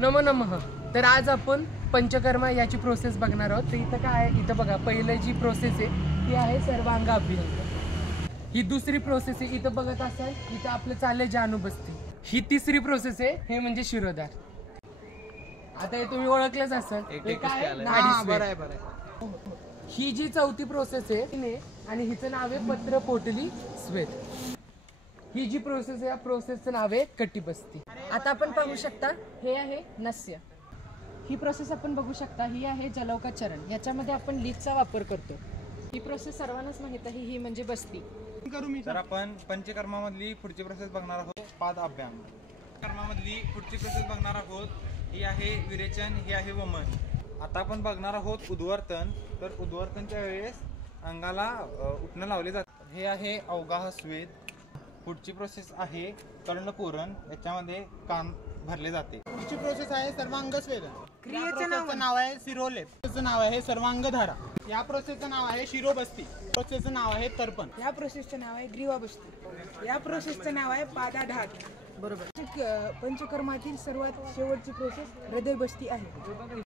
नमो नमः. तर आज आपण पंचकर्मा याची प्रोसेस बघणार आहोत. तर इथं काय आहे, इथं बघा पहिलं जी प्रोसेस आहे ती आहे सर्वांग अभ्यंग. ही दुसरी प्रोसेस आहे, इथं बघत असाल इथं आपलं चाललंय जानुबस्ती. ही तिसरी प्रोसेस आहे, हे म्हणजे शिरोधार. आता हे तुम्ही ओळखलंच असाल, हे काय नाडी. ही जी चौथी प्रोसेस आहे आणि हिचं नाव आहे पत्र पोटली स्वेद. ही जी प्रोसेस आहे या प्रोसेसचं नाव आहे कटिबस्ती. आता आपण पाहू शकता हे आहे नस्य. ही प्रोसेस आपण बघू शकता ही आहे जलौकाचरण. याच्यामध्ये आपण लीचचा वापर करतो. ही प्रोसेस सर्वांनाच माहित आहे, ही म्हणजे बस्ती. तर आपण पंचकर्मामधली पुढची प्रोसेस बघणार आहोत पाद अभ्यांग. कर्मामधली पुढची प्रोसेस बघणार आहोत ही आहे विरेचन, ही आहे वमन. आता आपण बघणार आहोत उद्वर्तन. तर उद्वर्तनच्या वेळेस अंगाला उठणं लावले जाते. हे आहे अवगाह स्वेद. पुढची प्रोसेस आहे कर्णपूरण. याच्यामध्ये कान भरले जाते. पुढची प्रोसेस आहे सर्वांग स्वेदन. क्रियेचं नाव आहे शिरोलेप. त्याचं नाव आहे सर्वांगधारा. या प्रोसेसचं नाव आहे शिरोबस्ती. प्रोसेसचं नाव आहे तर्पण. या प्रोसेसचं नाव आहे ग्रीवाबस्ती. या प्रोसेसचं नाव आहे पादाढात. बरोबर. पंचकर्मातील सर्वात शेवटची प्रोसेस हृदयबस्ती आहे.